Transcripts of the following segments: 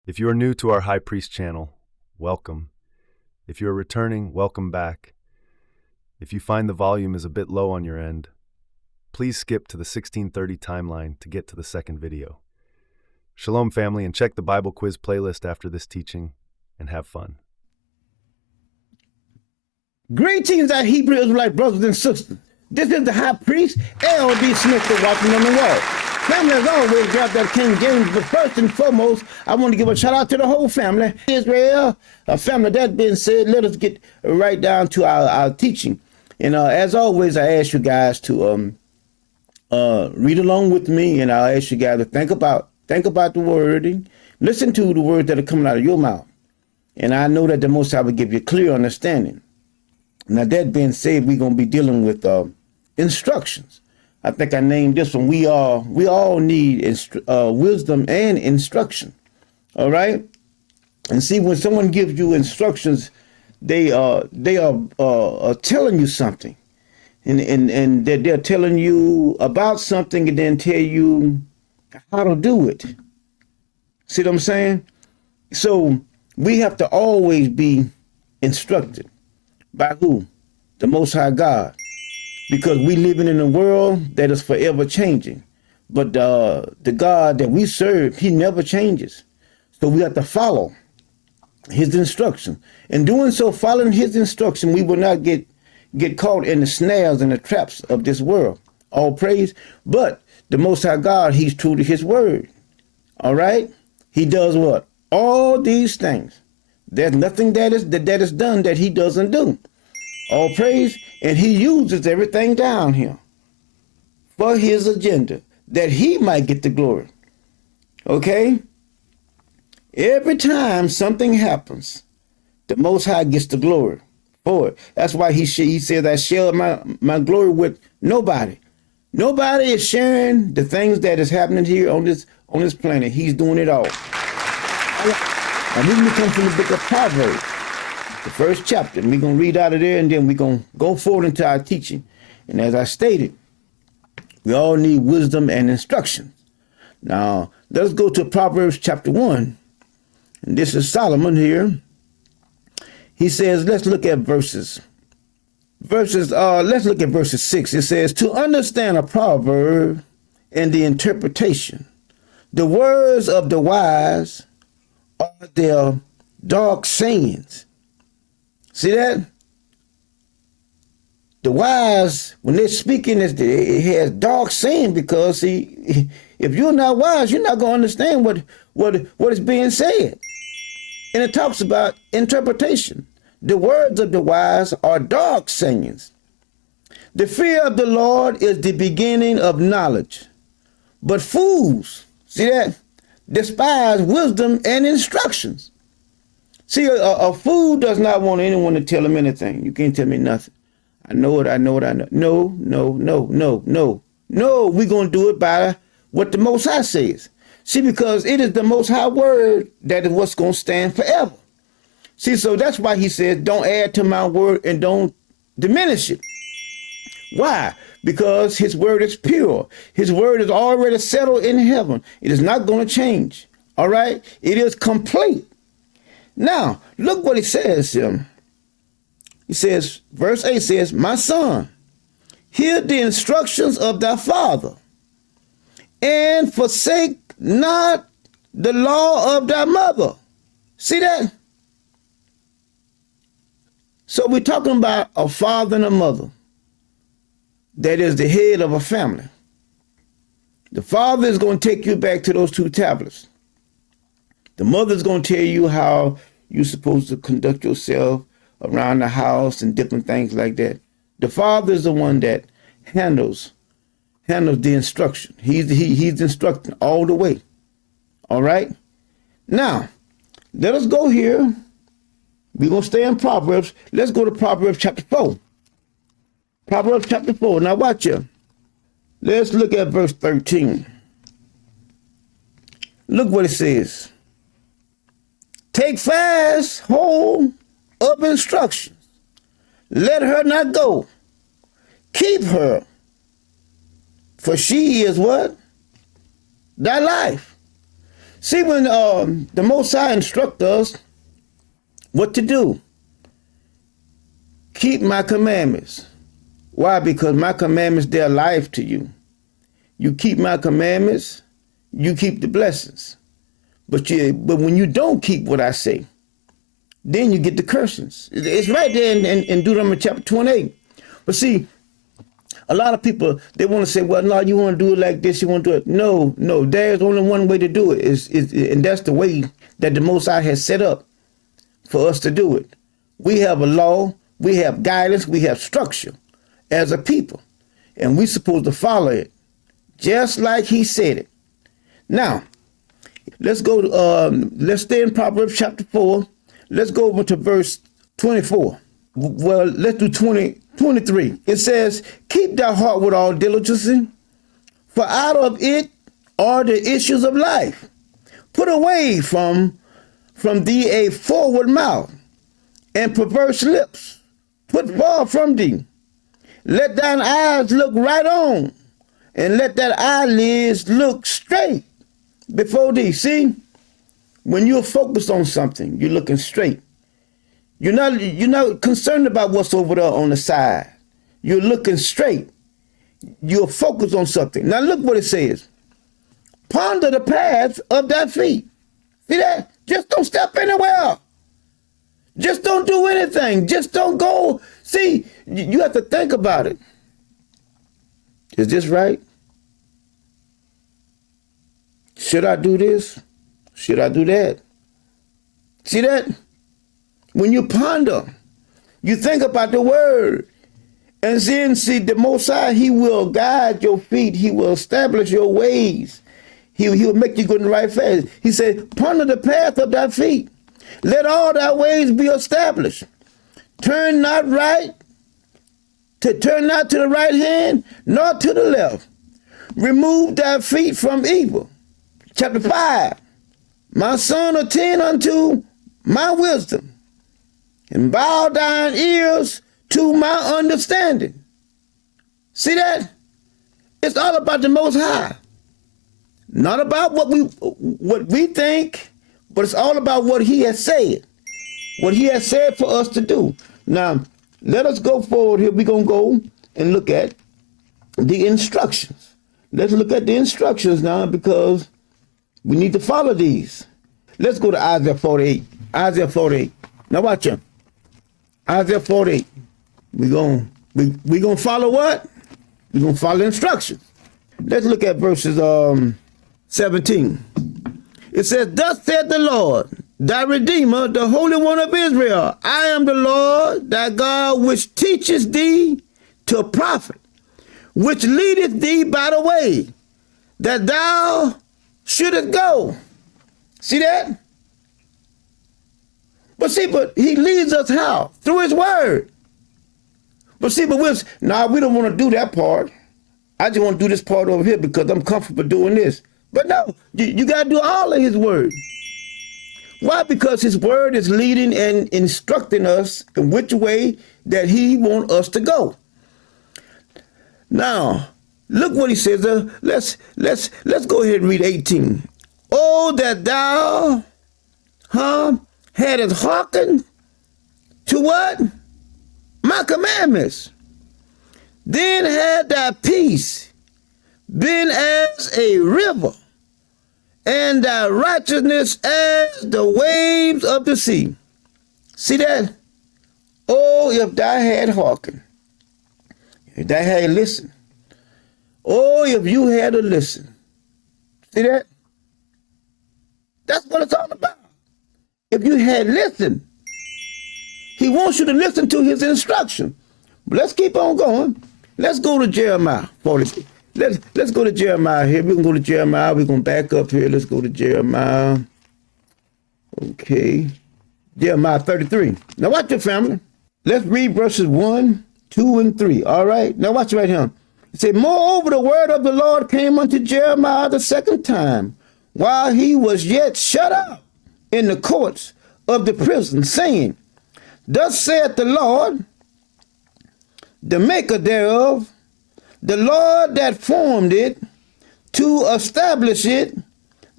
If you are new to our High Priest channel, welcome. If you are returning, welcome back. If you find the volume is a bit low on your end, please skip to the 1630 timeline to get to the second video. Shalom, family, and check the Bible quiz playlist after this teaching, and have fun. Greetings, our Hebrew Israelite brothers and sisters. This is the High Priest, L.B. Smith, the Watchman on the wall. Family, as always, grab that King James, but first and foremost, I want to give a shout out to the whole family. Israel, a family. That being said, let us get right down to our teaching. And as always, I ask you guys to read along with me, and I'll ask you guys to think about the wording, listen to the words that are coming out of your mouth. And I know that the Most High will give you clear understanding. Now, that being said, we're going to be dealing with instructions. I think I named this one. We all need wisdom and instruction. All right. And see, when someone gives you instructions, they are telling you something, and they're telling you about something, and then tell you how to do it. See what I'm saying? So we have to always be instructed by who? The Most High God. Because we living in a world that is forever changing. But the God that we serve, he never changes. So we have to follow his instruction. In doing so, following his instruction, we will not get caught in the snares and the traps of this world. All praise. But the Most High God, he's true to his word. All right? He does what? All these things. There's nothing that is done that he doesn't do. All praise. And he uses everything down here for his agenda, that he might get the glory. Okay? Every time something happens, the Most High gets the glory for it. That's why he says, I share my glory with nobody. Nobody is sharing the things that is happening here on this planet. He's doing it all. And we're going to come from the book of Proverbs, the first chapter. And we're going to read out of there, and then we're going to go forward into our teaching. And as I stated, we all need wisdom and instruction. Now, let's go to Proverbs chapter 1. And this is Solomon here. He says, let's look at verses. Let's look at verses 6. It says, to understand a proverb and the interpretation, the words of the wise are their dark sayings. See that? The wise, when they're speaking, it has dark saying, because see, if you're not wise, you're not going to understand what is being said. And it talks about interpretation. The words of the wise are dark sayings. The fear of the Lord is the beginning of knowledge. But fools, see that, despise wisdom and instructions. See, a fool does not want anyone to tell him anything. You can't tell me nothing. I know it. No, we're going to do it by what the Most High says. See, because it is the Most High word that is what's going to stand forever. See, so that's why he says, don't add to my word and don't diminish it. Why? Because his word is pure. His word is already settled in heaven. It is not going to change. All right? It is complete. Now, look what he says here. He says, verse 8 says, my son, hear the instructions of thy father, and forsake not the law of thy mother. See that? So we're talking about a father and a mother that is the head of a family. The father is going to take you back to those two tablets. The mother's going to tell you how you're supposed to conduct yourself around the house and different things like that. The father is the one that handles the instruction. He's instructing all the way. All right? Now, let us go here. We're going to stay in Proverbs. Let's go to Proverbs chapter 4. Proverbs chapter 4. Now watch here. Let's look at verse 13. Look what it says. Take fast hold of instructions. Let her not go. Keep her. For she is what? Thy life. See, when the Most High instruct us what to do, keep my commandments. Why? Because my commandments, they're life to you. You keep my commandments, you keep the blessings. But when you don't keep what I say, then you get the cursings. It's right there in Deuteronomy chapter 28. But see, a lot of people, they want to say, well, no, you want to do it like this, you want to do it. No, there's only one way to do it, and that's the way that the Most High has set up for us to do it. We have a law, we have guidance, we have structure as a people, and we're supposed to follow it, just like he said it. Now, let's go to, let's stay in Proverbs chapter 4. Let's go over to verse 24. Well, let's do 23. It says, keep thy heart with all diligence, for out of it are the issues of life. Put away from thee a forward mouth and perverse lips. Put far from thee. Let thine eyes look right on, and let that eyelids look straight before thee. See, when you're focused on something, you're looking straight. You're not concerned about what's over there on the side. You're looking straight. You're focused on something. Now look what it says. Ponder the paths of thy feet. See that? Just don't step anywhere. Just don't do anything. Just don't go. See, you have to think about it. Is this right? Should I do this? Should I do that? See that? When you ponder, you think about the word. And then see the Most High, he will guide your feet. He will establish your ways. He will make you go in the right path. He said, ponder the path of thy feet. Let all thy ways be established. Turn not to the right hand, nor to the left. Remove thy feet from evil. Chapter 5. My son, attend unto my wisdom, and bow thine ears to my understanding. See that? It's all about the Most High. Not about what we think, but it's all about what he has said. What he has said for us to do. Now, let us go forward here. We're going to go and look at the instructions. Let's look at the instructions now, because we need to follow these. Let's go to Isaiah 48. Isaiah 48. Now watch him. Isaiah 48. We're gonna follow what? We're gonna follow instructions. Let's look at verses 17. It says, thus said the Lord, thy Redeemer, the Holy One of Israel. I am the Lord, thy God, which teaches thee to profit, which leadeth thee by the way, that thou shouldest go. See that? But he leads us how? Through his word. But we don't want to do that part. I just want to do this part over here because I'm comfortable doing this. But no, you got to do all of his word. Why? Because his word is leading and instructing us in which way that he wants us to go. Now, look what he says. Let's go ahead and read 18. Oh, that thou, hadst hearkened to what? My commandments. Then had thy peace been as a river, and thy righteousness as the waves of the sea. See that? Oh, if thou had hearkened, if thou had listened. Oh, if you had to listen. See that? That's what it's all about. If you had listened, he wants you to listen to his instruction. But let's keep on going. Let's go to Jeremiah 40. Let's go to Jeremiah here. We're going to go to Jeremiah. We're going to back up here. Let's go to Jeremiah. Okay. Jeremiah 33. Now watch your family. Let's read verses 1, 2, and 3. All right? Now watch right here. It said, moreover, the word of the Lord came unto Jeremiah the second time, while he was yet shut up in the courts of the prison, saying, thus saith the Lord, the maker thereof, the Lord that formed it, to establish it,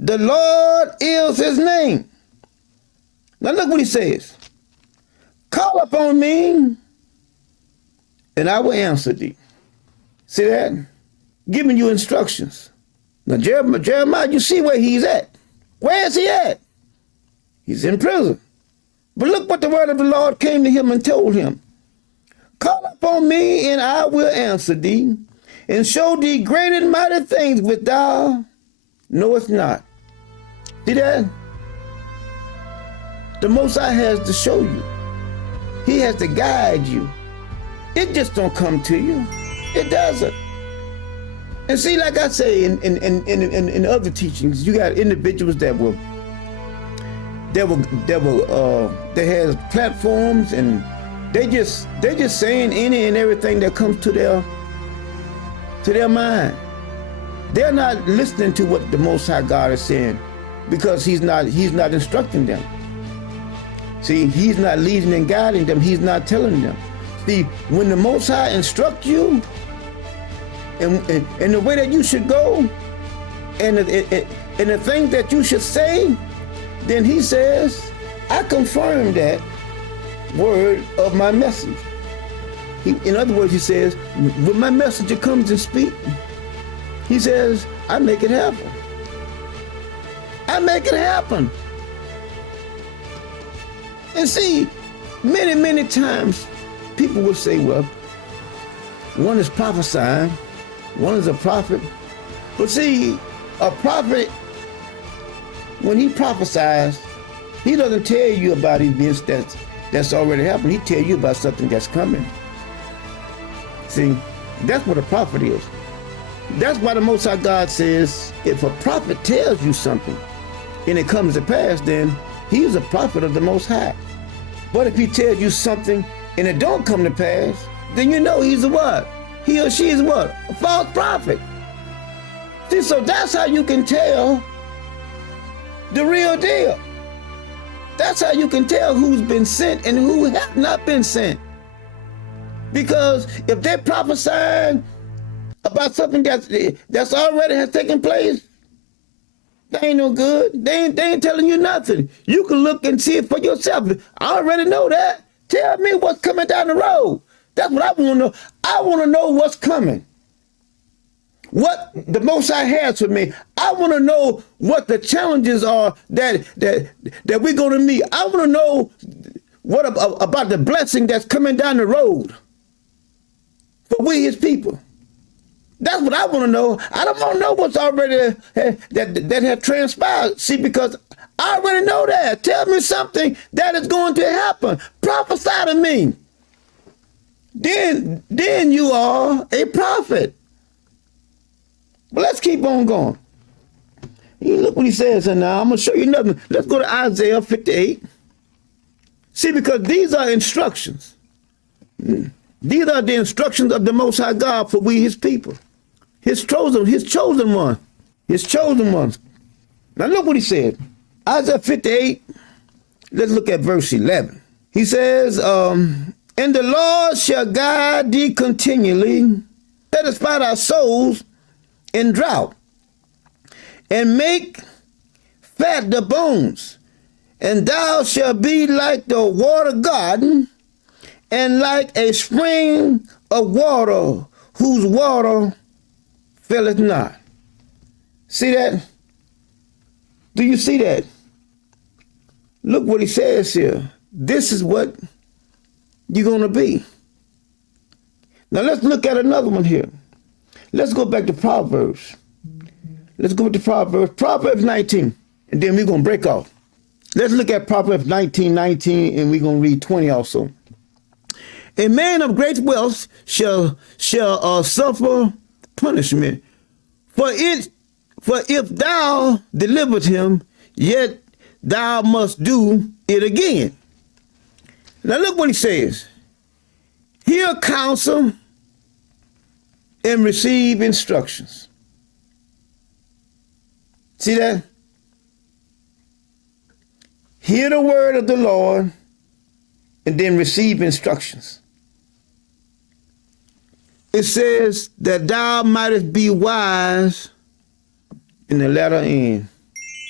The Lord is his name. Now look what he says. Call upon me, and I will answer thee. See that? Giving you instructions. Now Jeremiah, you see where he's at. Where is he at? He's in prison. But look what the word of the Lord came to him and told him. Call upon me, and I will answer thee, and show thee great and mighty things which thou knowest not. See that? The Most High has to show you. He has to guide you. It just don't come to you. It doesn't. And see, like I say in other teachings, you got individuals that has platforms, and they just saying any and everything that comes to their mind. They're not listening to what the Most High God is saying, because he's not instructing them. See, he's not leading and guiding them. He's not telling them. See, when the Most High instruct you and the way that you should go and the things that you should say, then he says, I confirm that word of my message. In other words, he says, when my messenger comes and speaks, he says, I make it happen. I make it happen. And see, many times people will say, well, one is prophesying, one is a prophet. But see, a prophet, when he prophesies, he doesn't tell you about events that's already happened. He tells you about something that's coming. See, that's what a prophet is. That's why the Most High God says, if a prophet tells you something and it comes to pass, then he's a prophet of the Most High. But if he tells you something and it don't come to pass, then you know he's a what? He or she is what? A false prophet. See, so that's how you can tell the real deal. That's how you can tell who's been sent and who has not been sent. Because if they're prophesying about something that's already has taken place, they ain't no good. They ain't telling you nothing. You can look and see it for yourself. I already know that. Tell me what's coming down the road. That's what I want to know. I want to know what's coming. What the Most High has for me. I want to know what the challenges are that we're going to meet. I want to know what about the blessing that's coming down the road for we, his people. That's what I want to know. I don't want to know what's already that have transpired. See, because I already know that. Tell me something that is going to happen. Prophesy to me. Then you are a prophet. But let's keep on going. You look what he says, and now I'm going to show you nothing. Let's go to Isaiah 58. See, because these are instructions. These are the instructions of the Most High God for we, his people. His chosen one. His chosen ones. Now look what he said. Isaiah 58, let's look at verse 11. He says, and the Lord shall guide thee continually, satisfy thy souls in drought, and make fat the bones, and thou shalt be like the water garden, and like a spring of water, whose water faileth not. See that? Do you see that? Look what he says here. This is what you're going to be. Now let's look at another one here. Let's go back to Proverbs. Let's go to Proverbs. Proverbs 19. And then we're going to break off. Let's look at Proverbs 19:19, and we're going to read 20 also. A man of great wealth shall suffer punishment. For if thou delivered him, yet thou must do it again. Now look what he says. Hear counsel and receive instructions. See that? Hear the word of the Lord and then receive instructions. It says that thou mightest be wise in the latter end.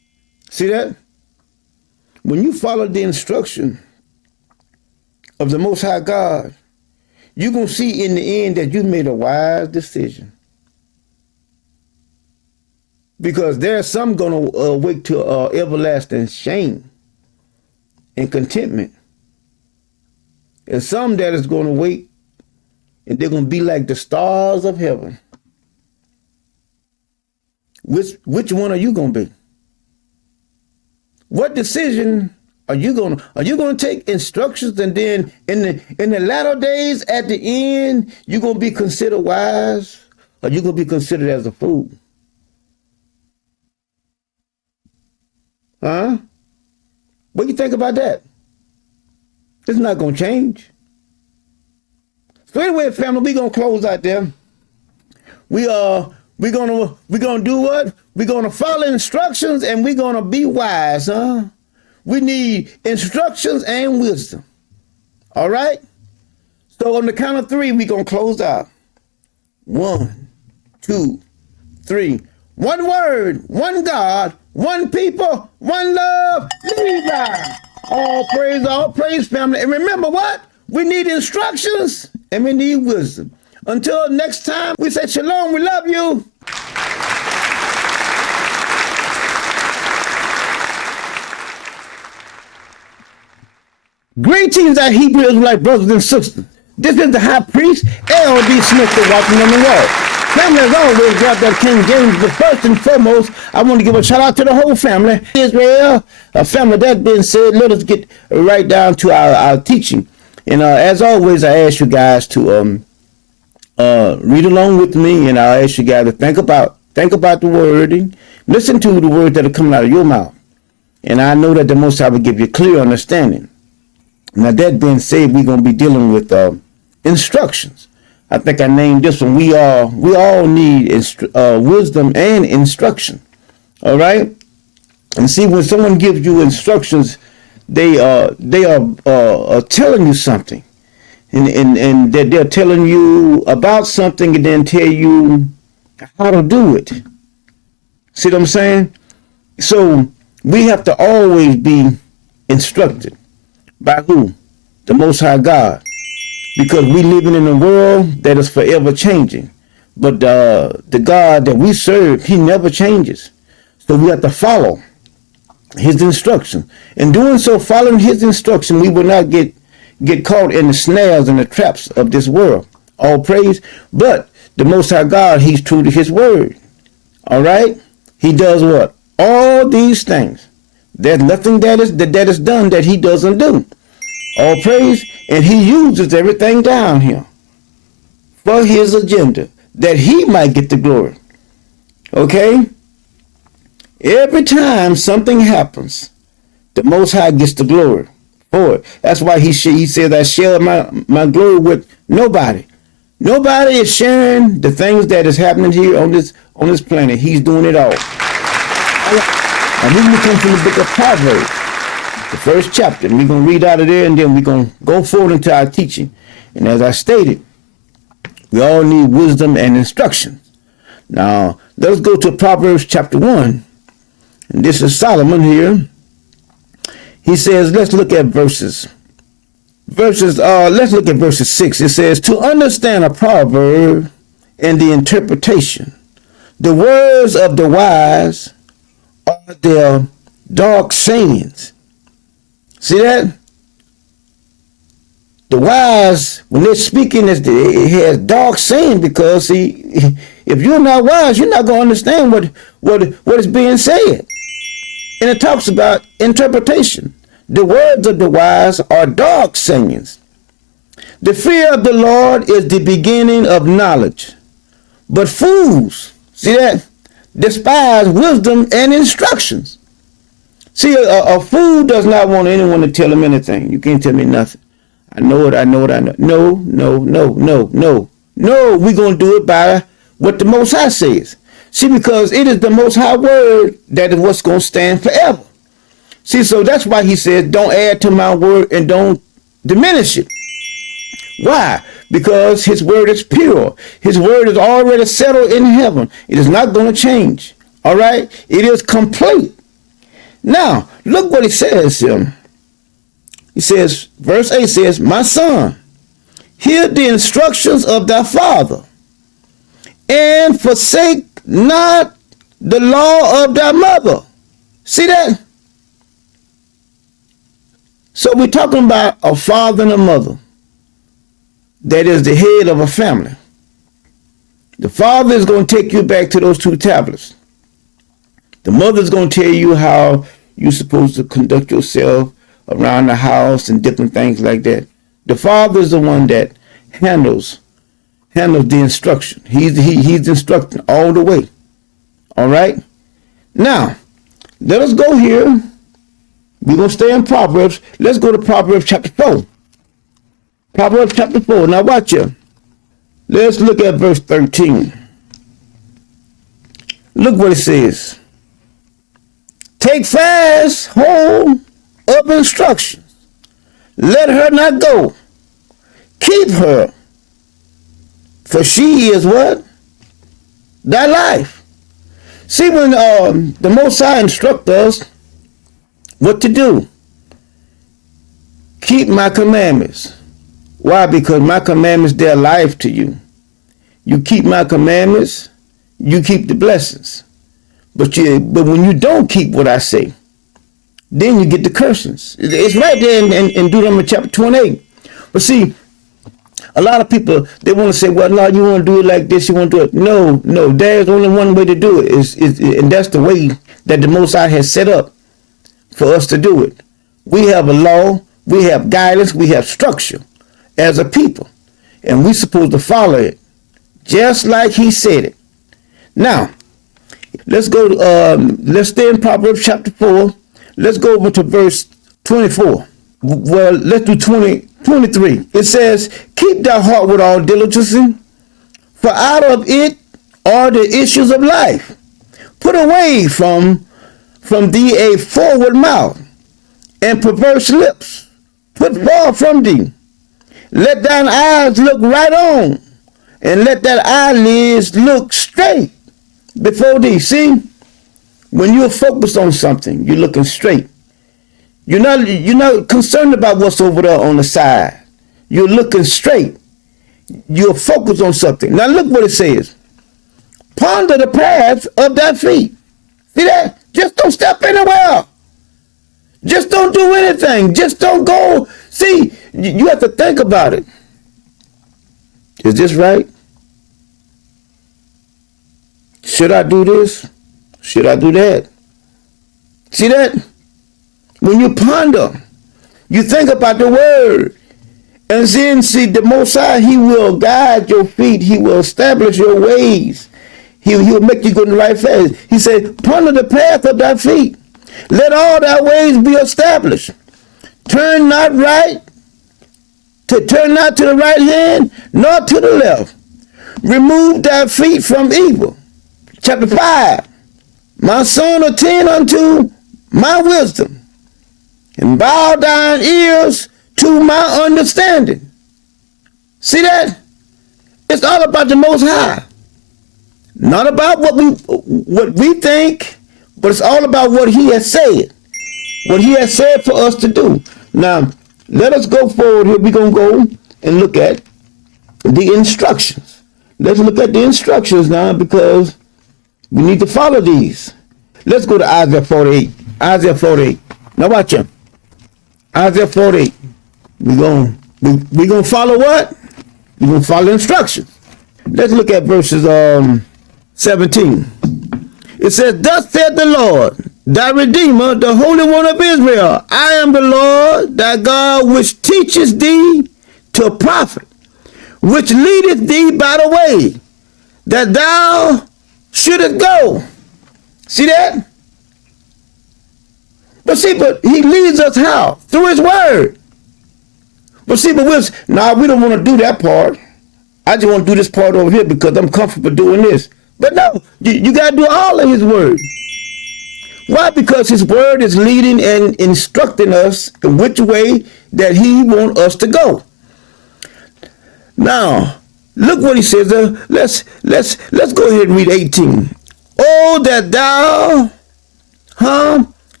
See that? When you follow the instruction of the Most High God, you're going to see in the end that you made a wise decision. Because there's some going to awake to everlasting shame and contentment. And some that is going to wait and they're going to be like the stars of heaven. Which one are you going to be? What decision are you going to take instructions, and then in the latter days at the end you're going to be considered wise, or you're going to be considered as a fool? Huh? What do you think about that? It's not going to change. So anyway, family, we're going to close out there. We're gonna do what? We're gonna follow instructions, and we're gonna be wise, huh? We need instructions and wisdom. All right? So on the count of three, we're gonna close out. 1, 2, 3. One word, one God, one people, one love. Levi. All praise, family. And remember what? We need instructions and we need wisdom. Until next time, we say shalom, we love you. Greetings, our Hebrew Israelite brothers and sisters. This is the high priest, L.D. Smith, the Watchman on the wall. Family, as always, grab that King James, but first and foremost, I want to give a shout out to the whole family. Israel, family, that being said, let us get right down to our teaching. And as always, I ask you guys to read along with me, and I'll ask you guys to think about the wording. Listen to the words that are coming out of your mouth. And I know that the Most High will give you clear understanding. Now, that being said, we're going to be dealing with instructions. I think I named this one. We all need wisdom and instruction. All right? And see, when someone gives you instructions, they are telling you something. And they're telling you about something and then tell you how to do it. See what I'm saying? So we have to always be instructed. By who? The Most High God. Because we living in a world that is forever changing. But the God that we serve, he never changes. So we have to follow his instruction. In doing so, following his instruction, we will not get caught in the snares and the traps of this world. All praise. But the Most High God, he's true to his word. All right? He does what? All these things. There's nothing that is done that he doesn't do. All praise. And he uses everything down here for his agenda, that he might get the glory. Okay? Every time something happens, the Most High gets the glory for it. That's why he says, I share my glory with nobody. Nobody is sharing the things that is happening here on this planet. He's doing it all. And we're going to come from the book of Proverbs, the first chapter. And we're going to read out of there, and then we're going to go forward into our teaching. And as I stated, we all need wisdom and instruction. Now, let's go to Proverbs chapter 1. And this is Solomon here. He says, let's look at verses. Let's look at verses 6. It says, to understand a proverb and the interpretation, the words of the wise are their dark sayings. See that? The wise, when they're speaking, it has dark saying, because see, if you're not wise, you're not going to understand what is being said. And it talks about interpretation. The words of the wise are dark sayings. The fear of the Lord is the beginning of knowledge. But fools, see that, despise wisdom and instructions. See, a fool does not want anyone to tell him anything. You can't tell me nothing. I know it. No, we're going to do it by what the Most High says. See, because it is the Most High word that is what's going to stand forever. See, so that's why he says, don't add to my word and don't diminish it. Why? Because his word is pure. His word is already settled in heaven. It is not going to change. All right? It is complete. Now, look what he says here. He says, verse 8 says, my son, hear the instructions of thy father, and forsake not the law of thy mother. See that? So we're talking about a father and a mother that is the head of a family. The father is going to take you back to those two tablets. The mother is going to tell you how you're supposed to conduct yourself around the house and different things like that. The father is the one that handles the instruction. He's instructing all the way. All right? Now, let us go here. We're going to stay in Proverbs. Let's go to Proverbs chapter 4. Proverbs chapter 4. Now watch here. Let's look at verse 13. Look what it says. Take fast hold of instructions. Let her not go. Keep her. For she is what? Thy life. See, when the Most High instructs us what to do, keep my commandments. Why? Because my commandments, they're life to you. You keep my commandments, you keep the blessings. But when you don't keep what I say, then you get the cursings. It's right there in Deuteronomy chapter 28. But see, a lot of people, they want to say, well, no, you want to do it like this, you want to do it. No, there's only one way to do it, and that's the way that the Most High has set up for us to do it. We have a law, we have guidance, we have structure as a people, and we're supposed to follow it just like he said it. Now, let's go let's stay in Proverbs chapter 4. Let's go over to verse 24. Well, let's do 23. It says, keep thy heart with all diligence, for out of it are the issues of life. Put away from thee a forward mouth and perverse lips. Put far from thee. Let thine eyes look right on, and let that eyelids look straight before thee. See, when you're focused on something, you're looking straight. You're not concerned about what's over there on the side. You're looking straight. You're focused on something. Now look what it says. Ponder the path of thy feet. See that? Just don't step anywhere. Just don't do anything. Just don't go. See, you have to think about it. Is this right? Should I do this? Should I do that? See that? When you ponder, you think about the word, and then see the Most High, he will guide your feet. He will establish your ways. He will make you go in the right path. He said, ponder the path of thy feet. Let all thy ways be established. Turn not to the right hand, nor to the left. Remove thy feet from evil. Chapter 5. My son, attend unto my wisdom, and bow thine ears to my understanding. See that? It's all about the Most High. Not about what we think, but it's all about what he has said. What he has said for us to do. Now, let us go forward here. We're going to go and look at the instructions. Let's look at the instructions now, because we need to follow these. Let's go to Isaiah 48. Isaiah 48. Now watch him. Isaiah 48. We're going to follow what? We're going to follow instructions. Let's look at verses 17. It says, thus saith the Lord, thy Redeemer, the Holy One of Israel. I am the Lord, thy God, which teaches thee to profit, which leadeth thee by the way, that thou shouldest go. See that? But he leads us how? Through his word. But we don't want to do that part. I just want to do this part over here because I'm comfortable doing this. But no, you got to do all of his word. Why? Because his word is leading and instructing us in which way that he wants us to go. Now, look what he says. Let's go ahead and read 18. Oh, that thou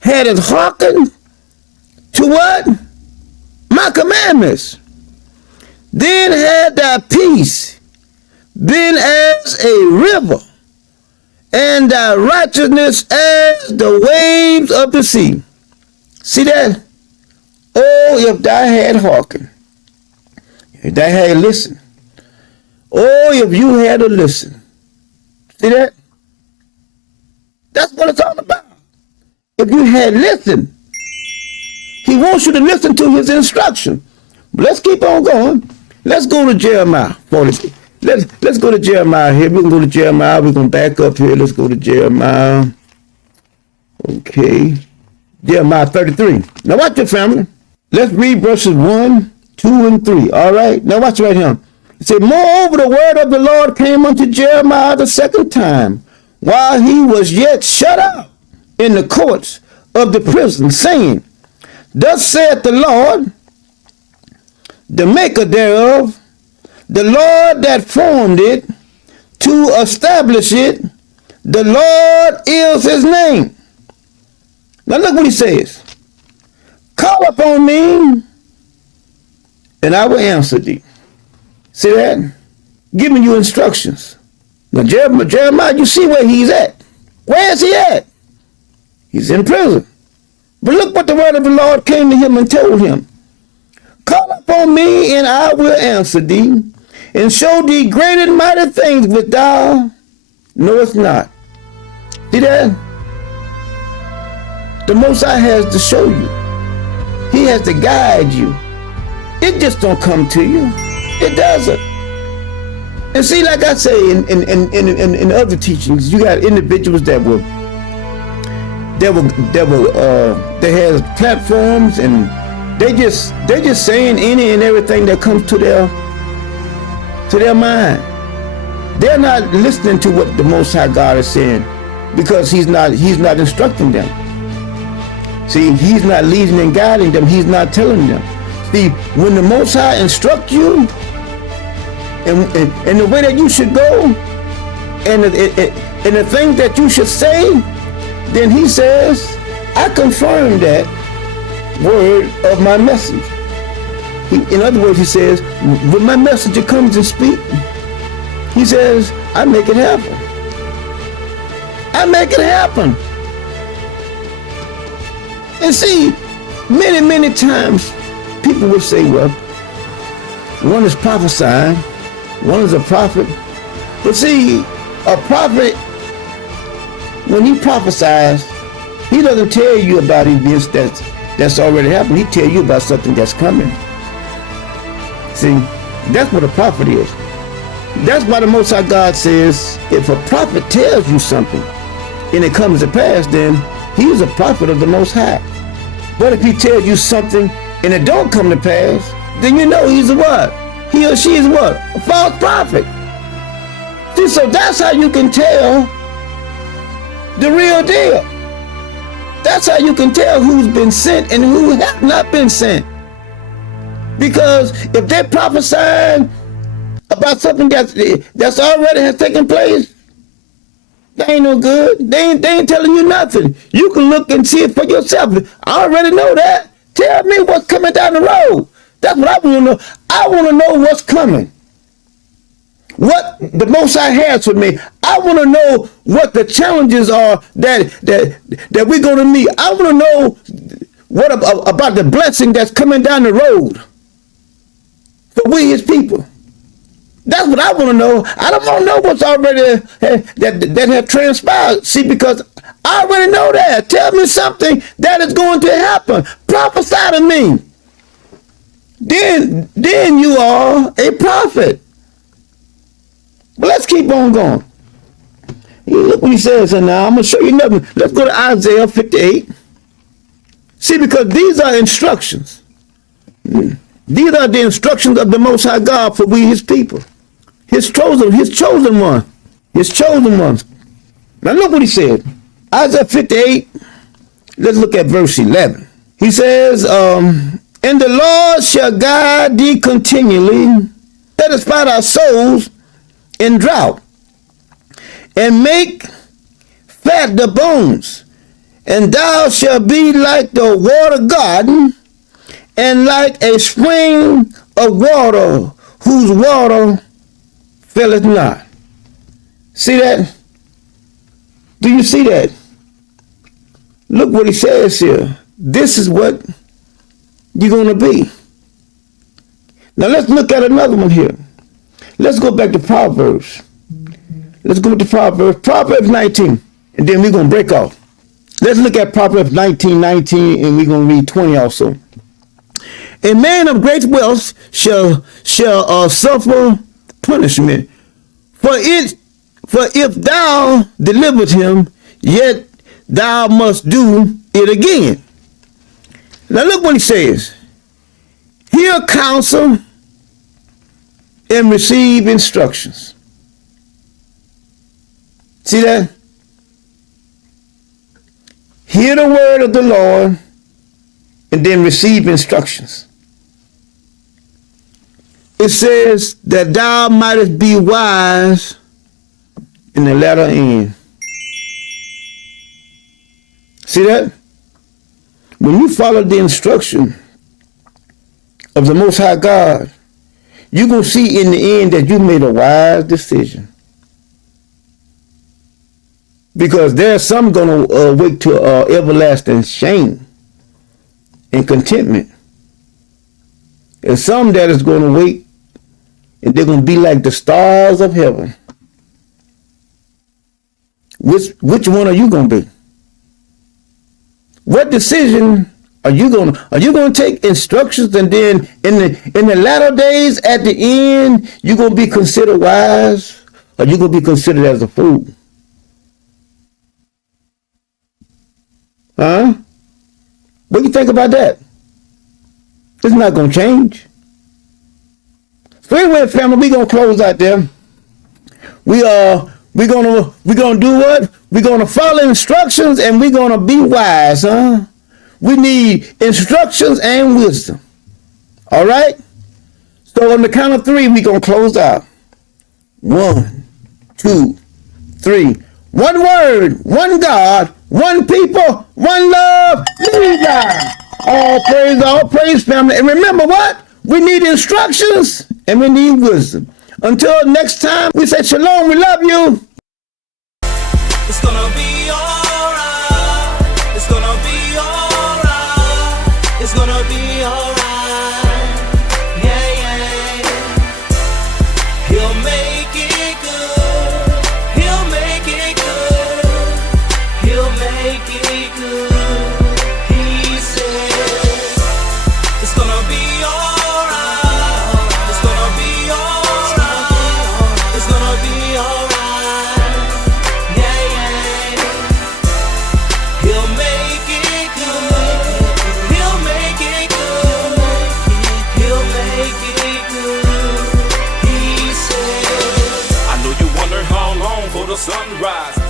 had us hearken to what? My commandments. Then had thy peace been as a river, and thy righteousness as the waves of the sea. See that? Oh, if thou had hearkened, if thou had listened. Oh, if you had to listen. See that? That's what it's all about. If you had listened, he wants you to listen to his instruction. But let's keep on going. Let's go to Jeremiah 40. Let's go to Jeremiah here. We're going to go to Jeremiah. We're going to back up here. Let's go to Jeremiah. Okay. Jeremiah 33. Now watch your family. Let's read verses 1, 2, and 3. All right. Now watch right here. It said, moreover, the word of the Lord came unto Jeremiah the second time, while he was yet shut up in the courts of the prison, saying, thus saith the Lord, the maker thereof, the Lord that formed it, to establish it, the Lord is his name. Now look what he says. Call upon me, and I will answer thee. See that? Giving you instructions. Now Jeremiah, you see where he's at. Where is he at? He's in prison. But look what the word of the Lord came to him and told him. Call upon me, and I will answer thee, and show thee great and mighty things which thou knowest not. See that? The Most High has to show you. He has to guide you. It just don't come to you. It doesn't. And see, like I say in other teachings, you got individuals that have platforms, and they just saying any and everything that comes to their mind. They're not listening to what the Most High God is saying, because he's not instructing them. See, he's not leading and guiding them. He's not telling them. See, when the Most High instruct you and the way that you should go, and the things that you should say, then he says, I confirm that word of my message. In other words, he says, when my messenger comes and speaks, he says, I make it happen. I make it happen. And see, many times people will say, well, one is prophesying, one is a prophet. But see, a prophet, when he prophesies, he doesn't tell you about events that's already happened. He tells you about something that's coming. See, that's what a prophet is. That's why the Most High God says, if a prophet tells you something and it comes to pass, then he's a prophet of the Most High. But if he tells you something and it don't come to pass, then you know he's a what? He or she is what? A false prophet. See, so that's how you can tell the real deal. That's how you can tell who's been sent and who has not been sent. Because if they're prophesying about something that's already has taken place, they ain't no good. They ain't telling you nothing. You can look and see it for yourself. I already know that. Tell me what's coming down the road. That's what I want to know. I want to know what's coming. What the Most High has for me. I want to know what the challenges are that we're going to meet. I want to know what about the blessing that's coming down the road for we his people. That's what I want to know. I don't want to know what's already that have transpired. See, because I already know that. Tell me something that is going to happen. Prophesy to me. Then you are a prophet. But let's keep on going. Look what he says, and now I'm going to show you nothing. Let's go to Isaiah 58. See, because these are instructions. These are the instructions of the Most High God for we his people. His chosen one. His chosen ones. Now look what he said. Isaiah 58, let's look at verse 11. He says, and the Lord shall guide thee continually, satisfy thy souls in drought, and make fat the bones, And thou shalt be like the water garden, and like a spring of water, whose water faileth not. See that? Do you see that? Look what he says here. This is what you're going to be. Now let's look at another one here. Let's go back to Proverbs. Let's go to Proverbs. Proverbs 19. And then we're going to break off. Let's look at Proverbs 19:19, and we're going to read 20 also. A man of great wealth shall suffer punishment. For if thou delivered him, yet thou must do it again. Now look what he says. Hear counsel and receive instructions. See that? Hear the word of the Lord and then receive instructions. It says that thou mightest be wise in the latter end. See that? When you follow the instruction of the Most High God, you're going to see in the end that you made a wise decision. Because there's some going to wake to everlasting shame and contentment. And some that is going to wait and they're going to be like the stars of heaven. Which one are you going to be? What decision are you going to take instructions, and then in the latter days at the end you're going to be considered wise, or you're going to be considered as a fool? Huh? What do you think about that? It's not going to change. So anyway, family, we're going to close out there. We're going to do what? We're going to follow instructions, and we're going to be wise, huh? We need instructions and wisdom. All right? So on the count of 3, we're going to close out. 1, 2, 3. One word, one God, one people, one love. Lead God. All praise, family. And remember what? We need instructions and we need wisdom. Until next time, we say shalom. We love you. It's gonna be alright. It's gonna be alright. It's gonna be alright. Yeah, yeah. He'll make it good. He'll make it good. He'll make it good. He said it's gonna be alright. It's gonna be alright. It's gonna be alright. Sunrise.